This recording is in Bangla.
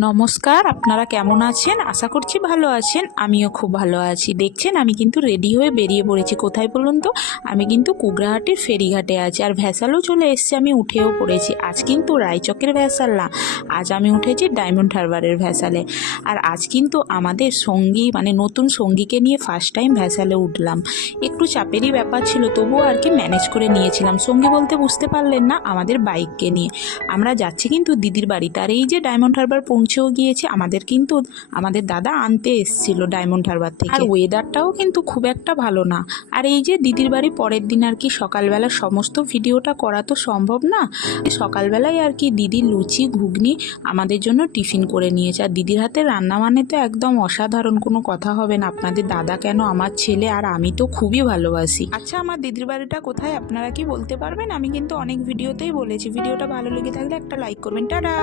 নমস্কার, আপনারা কেমন আছেন? আশা করছি ভালো আছেন। আমিও খুব ভালো আছি। দেখছেন আমি কিন্তু রেডি হয়ে বেরিয়ে পড়েছি। কোথায় বলুন তো? আমি কিন্তু কুগরাহাটির ফেরিঘাটে আছি, আর ভ্যাসালও চলে এসছে, আমি উঠেও পড়েছি। আজ কিন্তু রায়চকের ভ্যাসাল না, আজ আমি উঠেছি ডায়মন্ড হারবারের ভ্যাসালে। আর আজ কিন্তু আমাদের সঙ্গী মানে নতুন সঙ্গীকে নিয়ে ফার্স্ট টাইম ভ্যাসালে উঠলাম। একটু চাপেরই ব্যাপার ছিল, তবুও আর কি ম্যানেজ করে নিয়েছিলাম। সঙ্গী বলতে বুঝতে পারলেন না, আমাদের বাইককে নিয়ে আমরা যাচ্ছি কিন্তু দিদির বাড়িতে। আর এই যে ডায়মন্ড হারবার পৌঁছেও গিয়েছে, আমাদের কিন্তু আমাদের দাদা আনতে এসেছিল ডায়মন্ড হারবার থেকে। আর ওয়েদারটাও কিন্তু খুব একটা ভালো না। আর এই যে দিদির বাড়ি পরের দিন আর কি সকালবেলা সমস্ত ভিডিওটা করা তো সম্ভব না। সকালবেলায় আর কি দিদি লুচি ঘুগনি আমাদের জন্য টিফিন করে নিয়েছে। আর দিদির হাতে রান্না মানে তো একদম অসাধারণ, কোনো কথা হবে না। আপনাদের দাদা কেন, আমার ছেলে আর আমি তো খুবই ভালোবাসি। আচ্ছা, আমার দিদির বাড়িটা কোথায় আপনারা কি বলতে পারবেন? আমি কিন্তু অনেক ভিডিওতেই বলেছি। ভিডিওটা ভালো লেগে থাকলে একটা লাইক করবেন। টাটা।